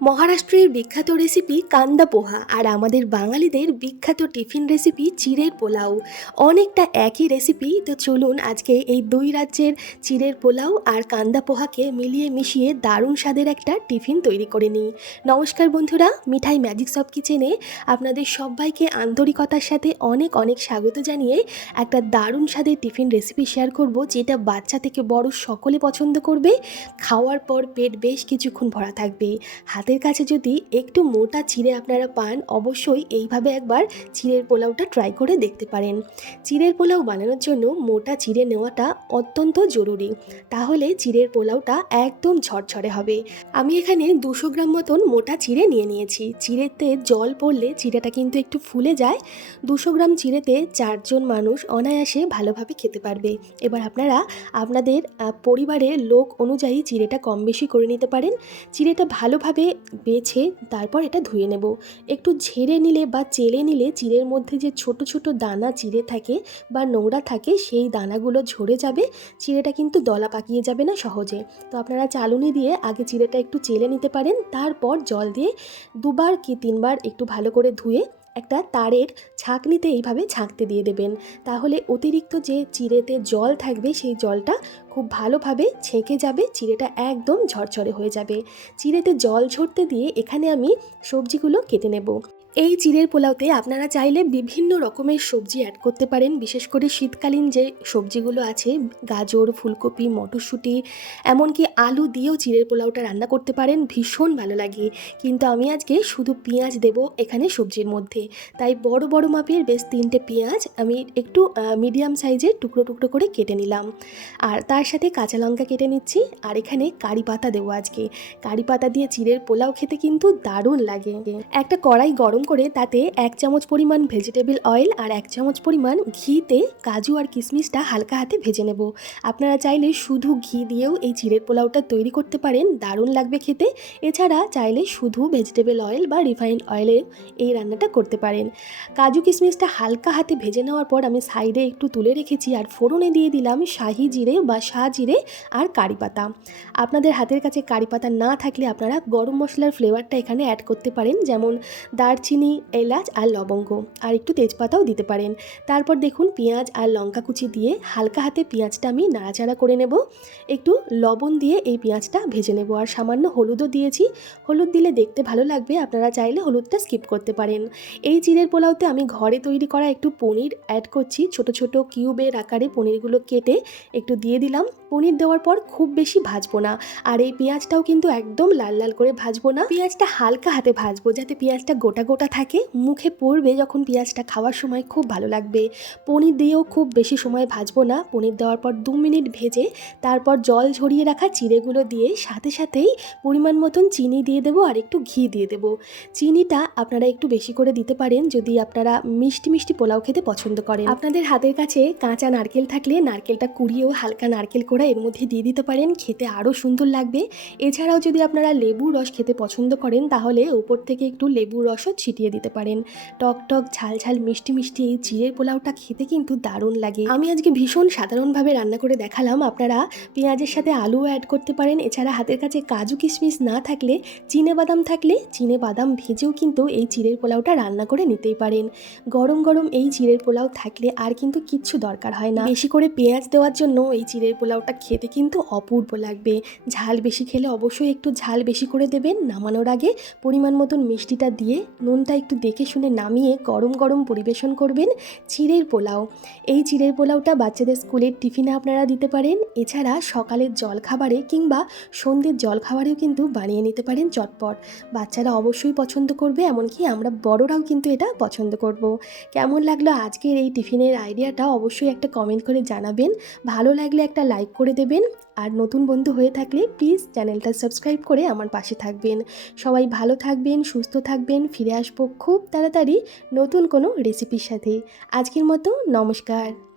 মহারাষ্ট্রের বিখ্যাত রেসিপি কান্দা পোহা আর আমাদের বাঙালিদের বিখ্যাত টিফিন রেসিপি চিড়ের পোলাও। অনেকটা একই রেসিপি তো চলুন আজকে এই দুই রাজ্যের চিড়ের পোলাও আর কান্দা পোহাকে মিলিয়ে মিশিয়ে দারুণ স্বাদের একটা টিফিন তৈরি করে নিই। নমস্কার বন্ধুরা, মিঠাই ম্যাজিক সব কিচেনে আপনাদের সবাইকে আন্তরিকতার সাথে অনেক অনেক স্বাগত জানিয়ে একটা দারুণ স্বাদের টিফিন রেসিপি শেয়ার করব, যেটা বাচ্চা থেকে বড় সকলে পছন্দ করবে। খাওয়ার পর পেট বেশ কিছুক্ষণ ভরা থাকবে। হাতের কাছে যদি একটু মোটা চিড়ে আপনারা পান, অবশ্যই এইভাবে একবার চিড়ের পোলাওটা ট্রাই করে দেখতে পারেন। চিড়ের পোলাও বানানোর জন্য মোটা চিড়ে নেওয়াটা অত্যন্ত জরুরি। তাহলে চিড়ের পোলাওটা একদম ঝরঝরে হবে। আমি এখানে দুশো গ্রাম মতন মোটা চিড়ে নিয়ে নিয়েছি। চিড়েতে জল পড়লে চিড়েটা কিন্তু একটু ফুলে যায়। দুশো গ্রাম চিড়েতে চারজন মানুষ অনায়াসে ভালোভাবে খেতে পারবে। এবার আপনারা আপনাদের পরিবারের লোক অনুযায়ী চিড়েটা কম বেশি করে নিতে পারেন। চিড়েটা ভালোভাবে বেছে তারপর এটা ধুয়ে নেব। একটু ঝেড়ে নিলে বা চেলে নিলে চিড়ের মধ্যে যে ছোট ছোট দানা চিড়ে থাকে বা নোংরা থাকে, সেই দানাগুলো ঝরে যাবে। চিড়েটা কিন্তু দলা পাকিয়ে যাবে না সহজে। তো আপনারা চালুনি দিয়ে আগে চিড়েটা একটু চেলে নিতে পারেন, তারপর জল দিয়ে দুবার কি তিনবার একটু ভালো করে ধুয়ে একটা তারের ছাঁকনিতে এইভাবে ছাঁকতে দিয়ে দেবেন। তাহলে অতিরিক্ত যে চিড়েতে জল থাকবে, সেই জলটা খুব ভালোভাবে ছেঁকে যাবে, চিড়েটা একদম ঝরঝরে হয়ে যাবে। চিড়েতে জল ঝরতে দিয়ে এখানে আমি সবজিগুলো কেটে নেব। এই চিড়ের পোলাওতে আপনারা চাইলে বিভিন্ন রকমের সবজি অ্যাড করতে পারেন। বিশেষ করে শীতকালীন যে সবজিগুলো আছে, গাজর, ফুলকপি, মটরশুঁটি, এমনকি আলু দিয়েও চিড়ের পোলাওটা রান্না করতে পারেন। ভীষণ ভালো লাগে। কিন্তু আমি আজকে শুধু পেঁয়াজ দেব এখানে সবজির মধ্যে। তাই বড় বড় মাপের বেশ তিনটে পেঁয়াজ আমি একটু মিডিয়াম সাইজের টুকরো টুকরো করে কেটে নিলাম। আর তার সাথে কাঁচা লঙ্কা কেটে নিচ্ছি। আর এখানে কারি পাতা দেবো আজকে। কারি পাতা দিয়ে চিড়ের পোলাও খেতে কিন্তু দারুণ লাগে। একটা কড়াই গরম করে তাতে এক চামচ পরিমাণ ভেজিটেবল অয়েল আর এক চামচ পরিমাণ ঘিতে কাজু আর কিশমিশটা হালকা হাতে ভেজে নেব। আপনারা চাইলে শুধু ঘি দিয়েও এই চিড়ের পোলাওটা তৈরি করতে পারেন, দারুণ লাগবে খেতে। এছাড়া চাইলে শুধু ভেজিটেবল অয়েল বা রিফাইন্ড অয়েলে এই রান্নাটা করতে পারেন। কাজু কিশমিশটা হালকা হাতে ভেজে নেওয়ার পর আমি সাইডে একটু তুলে রেখেছি আর ফোড়নে দিয়ে দিলাম শাহি জিরে বা শাহ জিরে আর কারি পাতা। আপনাদের হাতের কাছে কারি পাতা না থাকলে আপনারা গরম মশলার ফ্লেভারটা এখানে অ্যাড করতে পারেন, যেমন দারচিনি এলাচ আর লবঙ্গ। আর একটু তেজপাতাও দিতে পারেন। তারপর দেখুন পেঁয়াজ আর লঙ্কা কুচি দিয়ে হালকা হাতে পেঁয়াজটা আমি নাড়াচাড়া করে নেব। একটু লবণ দিয়ে এই পেঁয়াজটা ভেজে নেব। আর সামান্য হলুদও দিয়েছি। হলুদ দিলে দেখতে ভালো লাগবে। আপনারা চাইলে হলুদটা স্কিপ করতে পারেন। এই চিড়ের পোলাওতে আমি ঘরে তৈরি করা একটু পনির অ্যাড করছি। ছোট ছোট কিউবের আকারে পনিরগুলো কেটে একটু দিয়ে দিলাম। পনির দেওয়ার পর খুব বেশি ভাজবো না। আর এই পেঁয়াজটাও কিন্তু একদম লাল লাল করে ভাজবো না। পেঁয়াজটা হালকা হাতে ভাজবো যাতে পেঁয়াজটা গোটা গোটা থাকে, মুখে পড়বে যখন পেঁয়াজটা খাওয়ার সময় খুব ভালো লাগবে। পনির দিয়েও খুব বেশি সময় ভাজবো না। পনির দেওয়ার পর দু মিনিট ভেজে, তারপর জল ঝরিয়ে রাখা চিড়েগুলো দিয়ে সাথে সাথেই পরিমাণ মতন চিনি দিয়ে দেবো আর একটু ঘি দিয়ে দেবো। চিনিটা আপনারা একটু বেশি করে দিতে পারেন যদি আপনারা মিষ্টি মিষ্টি পোলাও খেতে পছন্দ করেন। আপনাদের হাতের কাছে কাঁচা নারকেল থাকলে নারকেলটা কুড়িয়েও হালকা নারকেল করে এর মধ্যে দিয়ে দিতে পারেন, খেতে আরও সুন্দর লাগবে। এছাড়াও যদি আপনারা লেবু রস খেতে পছন্দ করেন তাহলে উপর থেকে একটু লেবু রসও ছিটিয়ে দিতে পারেন। টক টক, ঝাল ঝাল, মিষ্টি মিষ্টি এই চিড়ের পোলাওটা খেতে কিন্তু দারুণ লাগে। আমি আজকে ভীষণ সাধারণভাবে রান্না করে দেখালাম। আপনারা পেঁয়াজের সাথে আলুও অ্যাড করতে পারেন। এছাড়া হাতের কাছে কাজু কিশমিশ না থাকলে চিনে বাদাম থাকলে চিনে বাদাম ভেজেও কিন্তু এই চিড়ের পোলাওটা রান্না করে নিতেই পারেন। গরম গরম এই চিড়ের পোলাও থাকলে আর কিন্তু কিচ্ছু দরকার হয় না। বেশি করে পেঁয়াজ দেওয়ার জন্য এই চিড়ের পোলাওটা খেতে কিন্তু অপূর্ব লাগবে। ঝাল বেশি খেলে অবশ্যই একটু ঝাল বেশি করে দেবেন। নামানোর আগে পরিমাণ মতন মিষ্টিটা দিয়ে নুনটা একটু দেখে শুনে নামিয়ে গরম গরম পরিবেশন করবেন চিড়ের পোলাও। এই চিড়ের পোলাওটা বাচ্চাদের স্কুলের টিফিনে আপনারা দিতে পারেন। এছাড়া সকালের জলখাবারে কিংবা সন্ধ্যের জলখাবারেও কিন্তু বানিয়ে নিতে পারেন চটপট। বাচ্চারা অবশ্যই পছন্দ করবে, এমনকি আমরা বড়রাও কিন্তু এটা পছন্দ করব। কেমন লাগল আজকের এই টিফিনের আইডিয়াটা অবশ্যই একটা কমেন্ট করে জানাবেন। ভালো লাগলে একটা লাইক করে দেবেন। আর নতুন বন্ধু হয়ে থাকলে প্লিজ চ্যানেলটা সাবস্ক্রাইব করে আমার পাশে থাকবেন। সবাই ভালো থাকবেন, সুস্থ থাকবেন, ফিরে আসব খুব তাড়াতাড়ি নতুন কোনো রেসিপির সাথে। আজকের মতো নমস্কার।